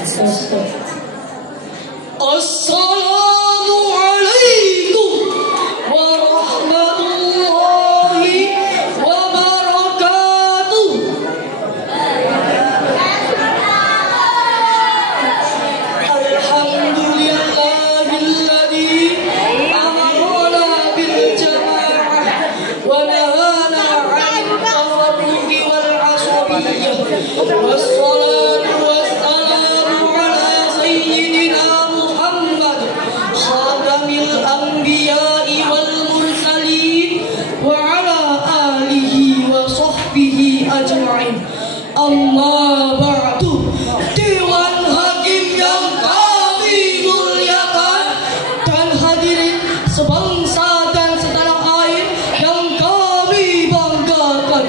Assalamualaikum warahmatullahi wabarakatuh. Alhamdulillahilladzi amarna bil jamaah wa nahana 'anil tafarruqi wal 'asabiyyah. Wassalatu wassalamu ala sayyidina Muhammad khatamil anbiya'i wal mursalin wa ala alihi wa sahbihi ajma'in. Amma ba'du. Dewan Hakim yang kami muliakan dan hadirin sebangsa dan setanah air yang kami banggakan.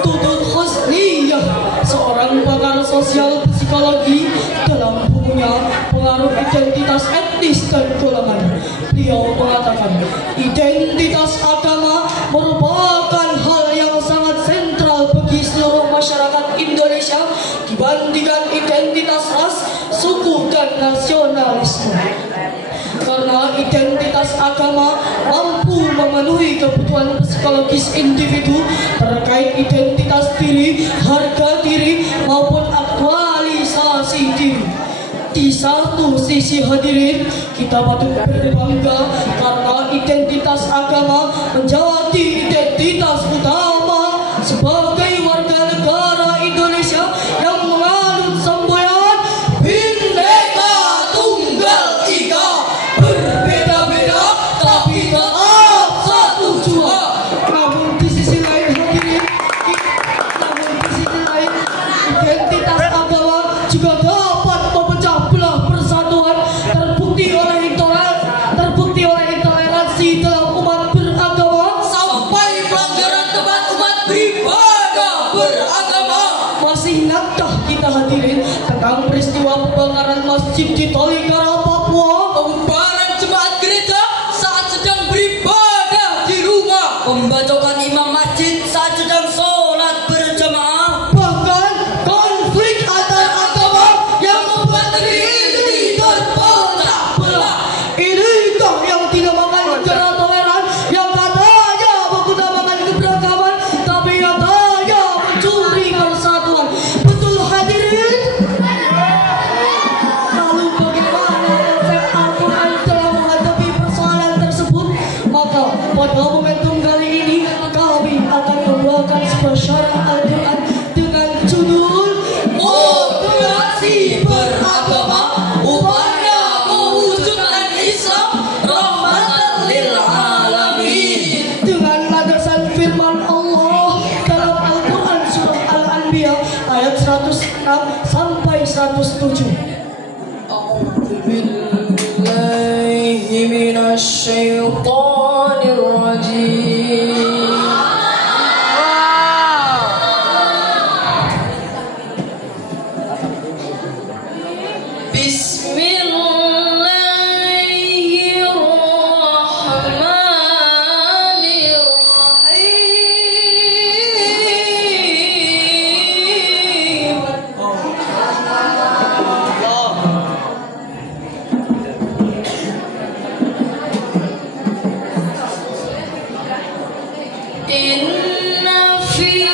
Tutut Husniyah, seorang pakar sosial psikologi, dalam bukunya Pengaruh Identitas Etnis dan Golongan, beliau mengatakan identitas agama merupakan hal yang sangat sentral bagi seluruh masyarakat Indonesia dibandingkan identitas ras, suku, dan nasionalisme. Karena identitas agama mampu memenuhi kebutuhan psikologis individu terkait identitas diri, harga diri, maupun aktualisasi diri. Di satu sisi hadirin, kita patut berbangga karena identitas agama menjadi identitas utama sebagai warga negara Indonesia yang menganut semboyan Bhinneka Tunggal Ika, berbeda-beda tapi tetap satu jua. Namun di sisi lain hadirin, identitas agama juga dapat memecah belah persatuan, terbukti oleh intoleransi dalam umat beragama sampai pelanggaran tempat umat beribadah beragama. Masih ingatkah kita hadirin tentang peristiwa pembakaran masjid di Tolikara, Papua? Pembubaran jemaat gereja saat sedang beribadah di rumah, pembacokan imam masjid saat sedang sholat berjamaah, bahkan konflik antar agama yang membuat negeri ini terpecah belah. Inikah yang dinamakan negara toleran, yang katanya mengutamakan keberagaman tapi katanya mencuri persatuan? Betul hadirin? Lalu bagaimana konsep Al-Quran dalam menghadapi persoalan tersebut? Maka pada momentum kali ini kami akan membawakan sebuah syarah Al-Quran dengan judul Moderasi Beragama, Upaya Mewujudkan Islam Rahmatan lil Alamin, dengan landasan firman Allah dalam Al-Quran surah Al-Anbiya ayat 106 sampai 107. A'udzu billahi minasy syaithanir rajim. Inna fi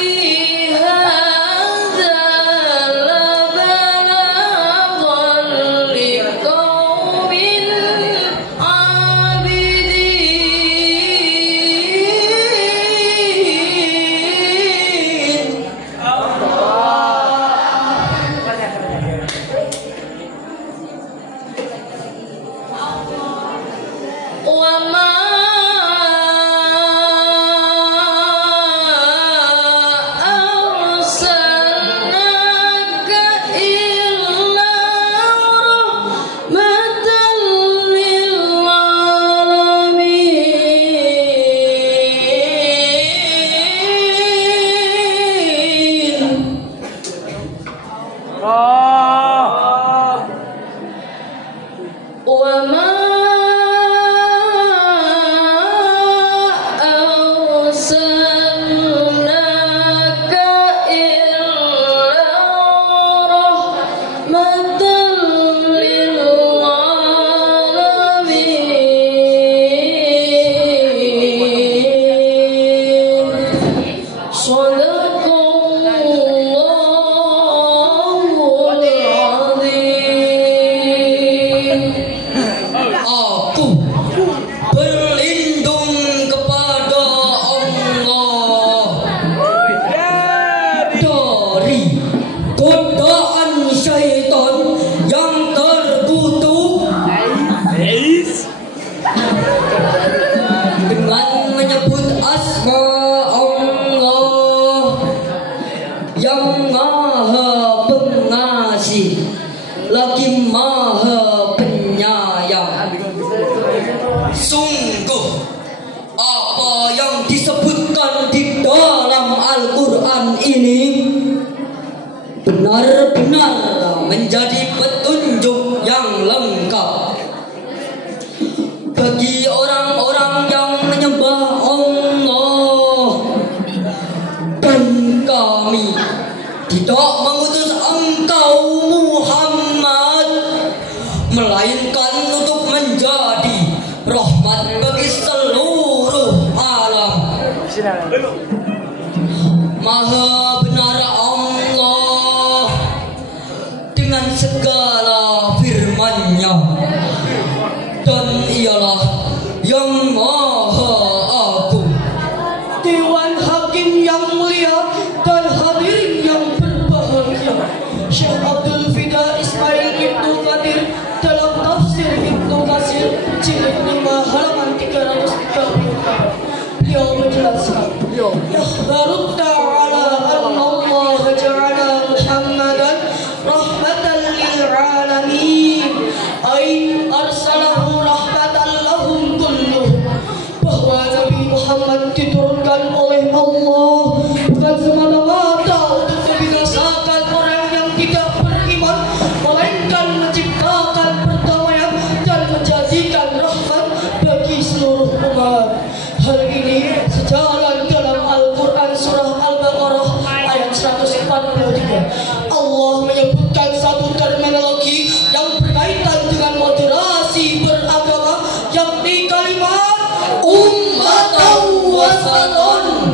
hadza labalaghan liqaumin abidin. Wa ma arsalnaka illa rahmatan lil alamin. Wa ma arsalnaka illa benar-benar menjadi petunjuk yang lengkap bagi orang-orang yang menyembah Allah. Dan kami tidak mengutus engkau Muhammad melainkan untuk menjadi rahmat bagi seluruh alam. Maha benar Allah dengan segala firman-Nya, dan ialah yang maha agung. Dewan Hakim yang mulia dan hadirin yang berbahagia, Syekh Abdul Fida Ismail Ibnu Qadir dalam tafsir Ibnu Katsir jilid 5 halaman 334 beliau menjelaskan, Yakhbaru ta'ala anna Allah ja'ala Muhammadan rahmatan lil alamin, ay arsalahu rahmatan lahum kulluhum, bahwa Nabi Muhammad diturunkan oleh Allah bukan semata-mata untuk membinasakan orang yang tidak beriman, melainkan menciptakan perdamaian dan menjadikan rahmat bagi seluruh umat. Hal ini sejalan dalam Al-Quran surah Al-Baqarah ayat 143. Allah menyebutkan satu terminologi yang berkaitan dengan moderasi beragama, yakni kalimat ummatan wasaton.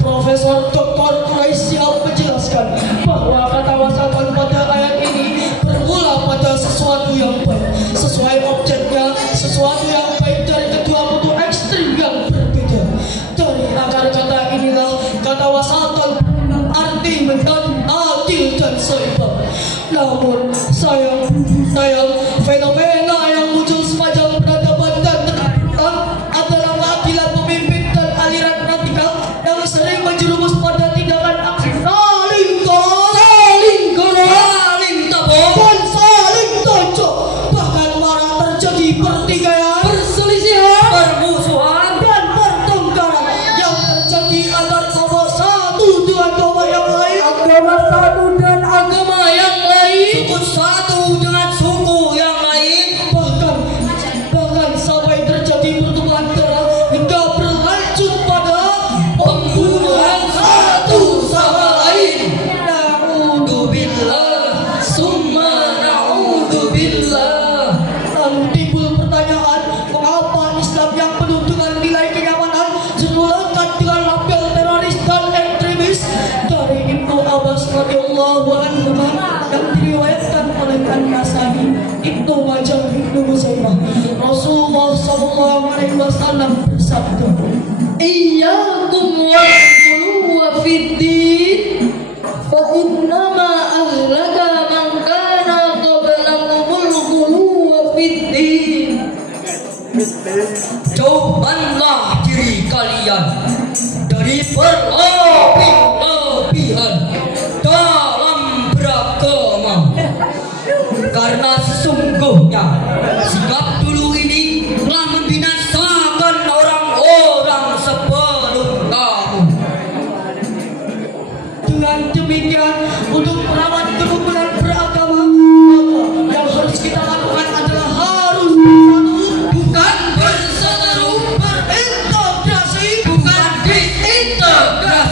Profesor Dr. Quraisyah menjelaskan bahwa kata wasaton pada ayat ini bermula pada sesuatu yang baik, sesuai objeknya, sesuatu yang baik dari kedua bentuk ekstrim yang berbeda. Dari akar kata inilah kata wasaton arti menjadi adil dan seimbang. Namun sayang fenomena yang muncul sepanjang peradaban dan terang adalah keadilan pemimpin dan aliran radikal yang sering menjerumus pada tindakan aksi saling tabok dan saling tonjok. Bahkan malah terjadi pertikaian, perselisihan, permusuhan, dan pertengkaran yang terjadi antar kelompok satu dengan kelompok yang lain, agama satu dan agama yang lain, suku satu dengan suku yang lain, bahkan sampai terjadi pertumpahan darah hingga berlanjut pada pembunuhan satu sama lain. Na'udzubillah summa na'udzubillah. Lalu timbul pertanyaan, mengapa Islam yang penuh dengan nilai kenyamanan justru lekat dengan label teroris dan ekstremis? Dari Ibnu Abbas radhiyallahu anhu yang diriwayatkan oleh An-Nasa'i, Ibnu Majah, Ibnu Musaimah, Rasulullah sallallahu alaihi wasallam bersabda, "Iyyakum wal ghuluw fid-din, fa innama ahlaka man kana qablakumul ghuluw fid-din." Jauhkanlah diri kalian dari berlebih-lebihan dalam beragama, karena sesungguhnya sikap dulu ini telah membinasakan orang-orang sebelum kamu. Dengan demikian, untuk merawat kerukunan beragama, maka yang harus kita lakukan adalah harus bersatu, bukan berseteru, berintegrasi, bukan disintegrasi.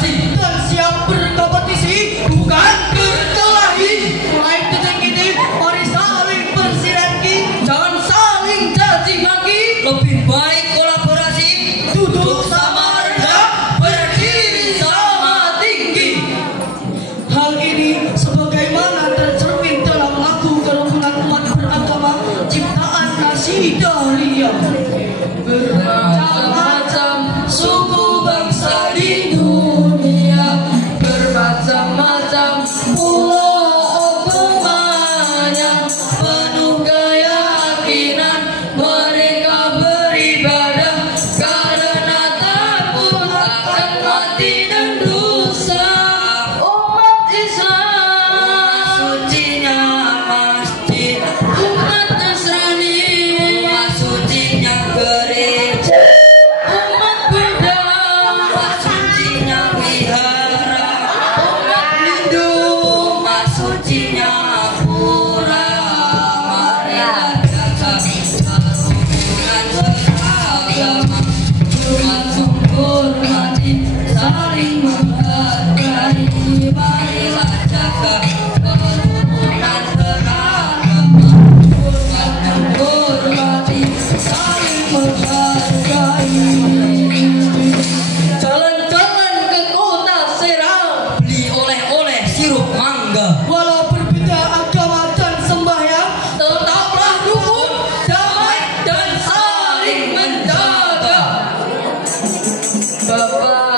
hati dan dosa umat Islam, sucinya masjid, umat Nasrani, sucinya gereja, umat Buddha, sucinya wihara, umat Hindu, sucinya pura. Marilah jaga kerukunan beragama, umat menghormati, saling menghargai. Marilah jaga kerukunan beragama, umat menghormati, saling menghargai. jalan-jalan ke kota Serang, Beli oleh-oleh sirup mangga, walau berbeda agama dan sembahyang, tetaplah rukun, damai dan saling menjaga. Bapak